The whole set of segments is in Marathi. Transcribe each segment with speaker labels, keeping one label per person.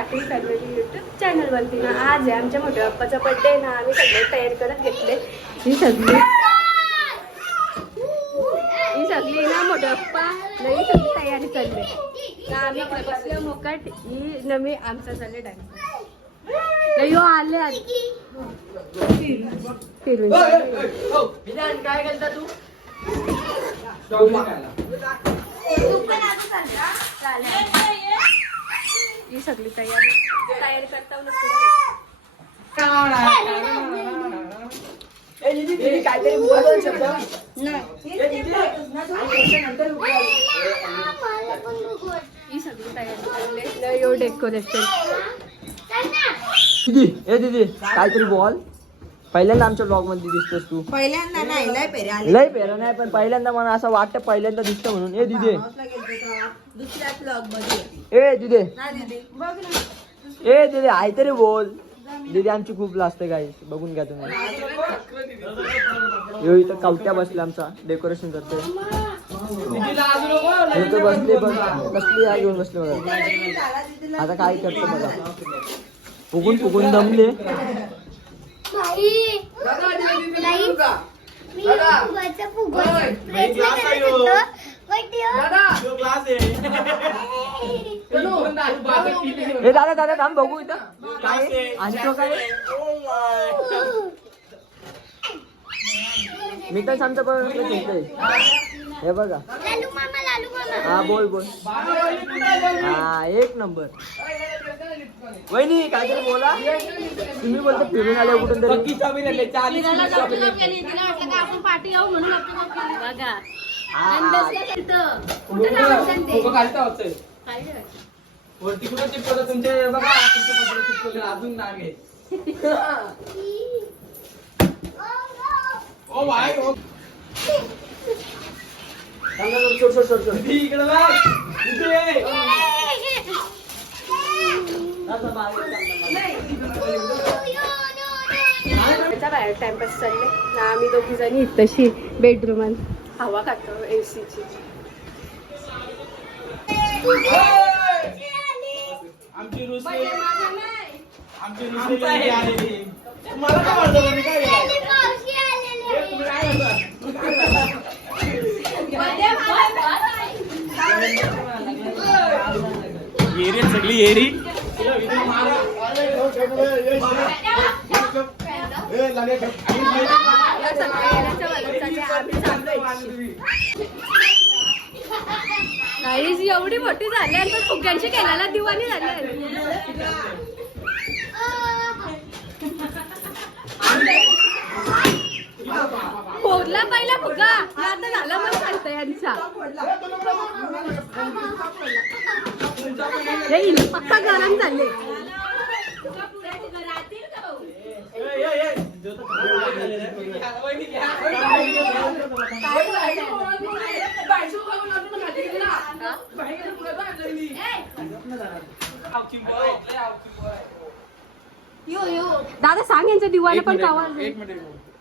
Speaker 1: पाटील फॅमिली युट्यूब चॅनलवरती ना आज आहे आमच्या मोठ्या बाप्पाचा बर्थडे ना आम्ही सगळे तयारी करत घेतले. ही सगळी ही सगळी ना मोठ्या बाप्पा नाही सगळी तयारी चालली. ना आम्ही बसलो मोकाट ही नवी आमचा चालले डान्स यो आले आज. फिरून.
Speaker 2: काय करता तू?
Speaker 1: ही सगळी तयारी तयारी करता ही सगळी तयारी यो डेकोरेशन
Speaker 2: दिदी ए दिदी काहीतरी बोल. पहिल्यांदा आमच्या ब्लॉगमध्ये दिसतोस तू.
Speaker 3: पहिल्यांदा नाही लय पेरे आले.
Speaker 2: लय पेरा नाही पण पहिल्यांदा मला असं वाटतं पहिल्यांदा दिसतं म्हणून. ए दिदी.
Speaker 3: दुसऱ्या ब्लॉगमध्ये
Speaker 2: ए दिदी.
Speaker 3: ना दीदी. बघ ना.
Speaker 2: ए दिदी आई तरी बोल. दिदी आमची खूप लाजते काय बघून घ्या तुम्ही. यो इथं कवट्या बसल्या आमचा. डेकोरेशन करतोय. इथं बसले बघ कसली या घेऊन बसले बघा. आता काय करतो बघा. फुगून फुगून दमले. ए दादा दादा थांब बघू इथं. काय? आणि तो काय? मी तर सांगतो पण चिंतय हे बघा. हा बोल बोल. हा एक नंबर. वहिनी काहीतरी बोला. तुम्ही बोलता फिरून आले कुठून तरी.
Speaker 1: बघा
Speaker 2: हा.
Speaker 4: वरती कुठं चिपकवलं तुमचे बघा तुमच्या अजून नाग आहे. ओ भाई ओ.
Speaker 2: सोड सोड सोड सोड
Speaker 4: किती इकडे बघ किती आहे?
Speaker 1: त्याच्या बाहेर टाइमपास चालले ना आम्ही दोघी जणी तशी बेडरूम हवा खातो ए सीची
Speaker 4: आमची रुसली आमची रुसली आलेली मला काय काय? येरी सगळी येरी.
Speaker 1: काहीच एवढी मोठी झाली आणि पण फुग्यांची केल्याला दिवाणी झाली फोडला पहिला फुगा. आता झाला मग सांगता यांचा. हे पक्का गरम झाले. दादा सांग यांच्या दिवाने पण कावा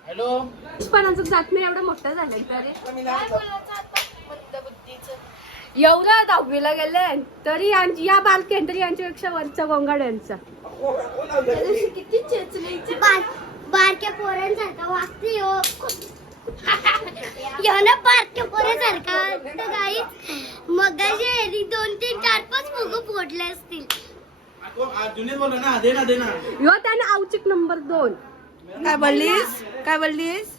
Speaker 4: हॅलो
Speaker 1: पण अजून जात नाही एवढं मोठं झालं तरी एवढं दहावीला गेले तरी या बालकेन तरी यांच्यापेक्षा वरचा गोंगाड यांचा. किती चेचले
Speaker 5: बारक्या पोरांसारखा वागते हो ह्यो ना बारक्या पोरांसारखा काही मगाशी दोन तीन चार पाच फुग फोडले असतील.
Speaker 4: जुने बोल ना दे ना दे ना.
Speaker 1: यो त्याने आवचिक नंबर दोन.
Speaker 3: काय बोललीस? काय बोललीस?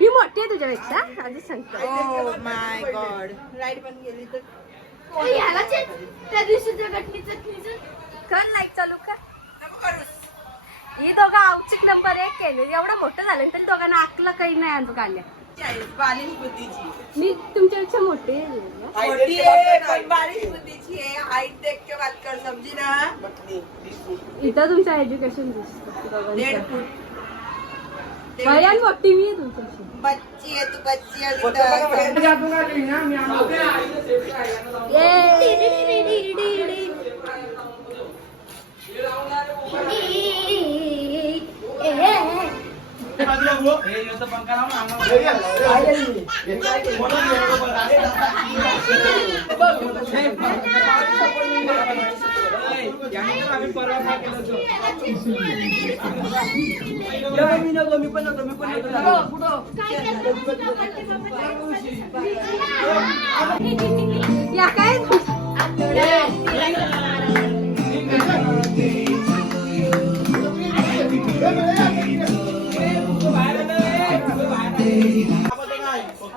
Speaker 1: ही मोठी आहे तुझ्यापेक्षा आधीच सांगतो.
Speaker 3: ओ माय गॉड लाइट पण गेली तर.
Speaker 5: त्या दिवशीच्या घटनेचं खिजून
Speaker 1: कर लाईक चालू कर. ही दोघं आवचिक नंबर एक केले. एवढं मोठं झालं तरी दोघांना आकला काही नाही आणतो
Speaker 3: बालिश बुद्धीची
Speaker 1: मी तुमच्यापेक्षा मोठे आहे.
Speaker 3: मोठी आहे पण बालिश बुद्धीची आहे. हाईट देख के बात कर समजी ना?
Speaker 1: इथं तुमचं एज्युकेशन दिसतं
Speaker 3: डेढ़
Speaker 1: दोघांचं.
Speaker 3: फूट
Speaker 1: वयान मोठी मी आहे तुमच्याशी.
Speaker 3: बच्ची आहे तू बच्ची आहे.
Speaker 4: हे
Speaker 2: मी नको मी पण नको मी पण नको
Speaker 4: या काय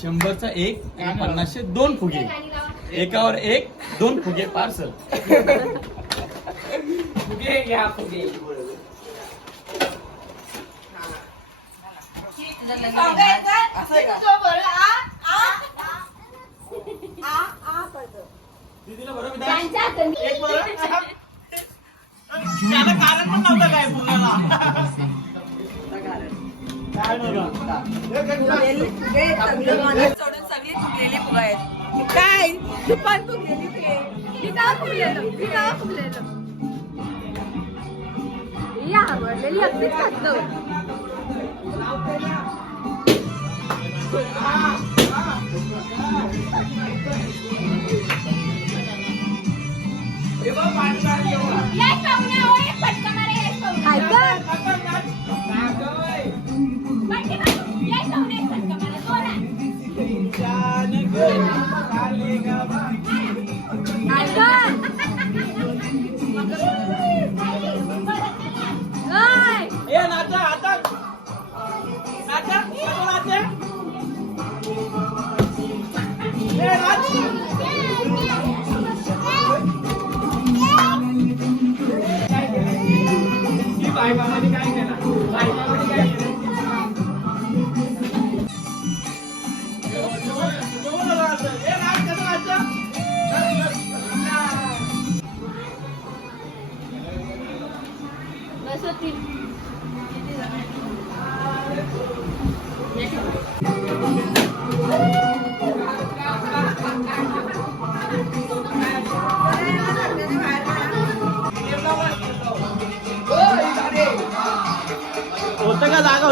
Speaker 6: शंभरचा एक आणि पन्नासशे दोन फुगे. एकावर एक दोन फुगे पार्सल.
Speaker 5: फुगे घ्या फुगे.
Speaker 3: सगळे माणूस सोडून सगळी फुगलेली फुगा आहेत. काय? पण फुगलेली फुगे
Speaker 4: फुगलेलं फुगलेलं. आवडलेली अगदीच खातं. ऐका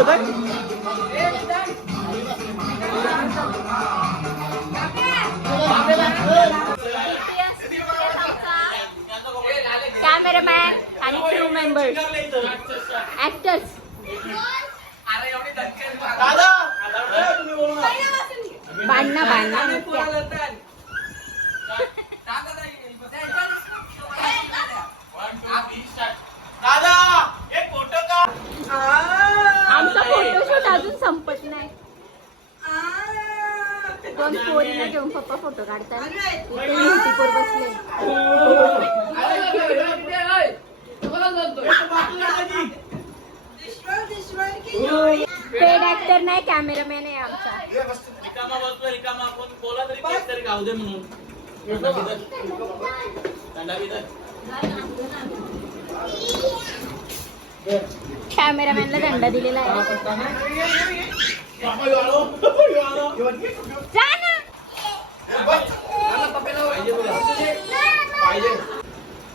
Speaker 4: होतं
Speaker 6: का जागा होतं
Speaker 4: कॅमेरामॅन आणि क्रू मेंबर्स ऍक्टर्स
Speaker 6: दादा. ए, तुम्ही बोलू नका.
Speaker 4: भांडणं भांडणं.
Speaker 6: दादा. एक फोटो का
Speaker 4: आमचा फोटोशूट अजून संपत नाही. दोन पोरीला घेऊन पप्पा फोटो काढतात. इथे युट्यूबवर बसले. पेड ऍक्टर नाही कॅमेरामॅन आहे आमचा.
Speaker 6: रिकामा बसतो रिकामा आपण बोला तरी काय तरी गाव दे म्हणून दंडा
Speaker 4: कॅमेरामॅनला दंडा दिलेला आहे.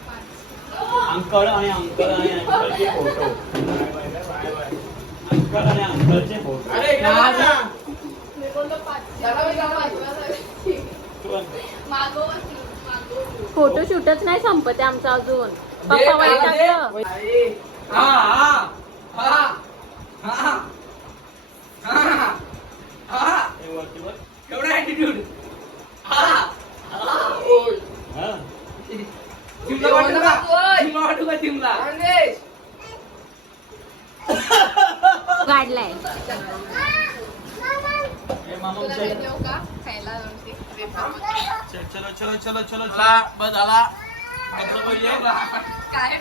Speaker 6: अंकल आणि अंकल आणि अंकलचे फोटो. अंकल आणि अंकलचे फोटो.
Speaker 4: फोटोशूटच नाही संपत आहे आमचा अजून. पप्पा वैतागलं.
Speaker 5: हा हा हा हा हा हा
Speaker 6: हे.
Speaker 5: हा
Speaker 6: हा. हे.
Speaker 4: वेफर?
Speaker 6: चल, चलो चलो चलो चलो चला. बस झाला.
Speaker 4: काय?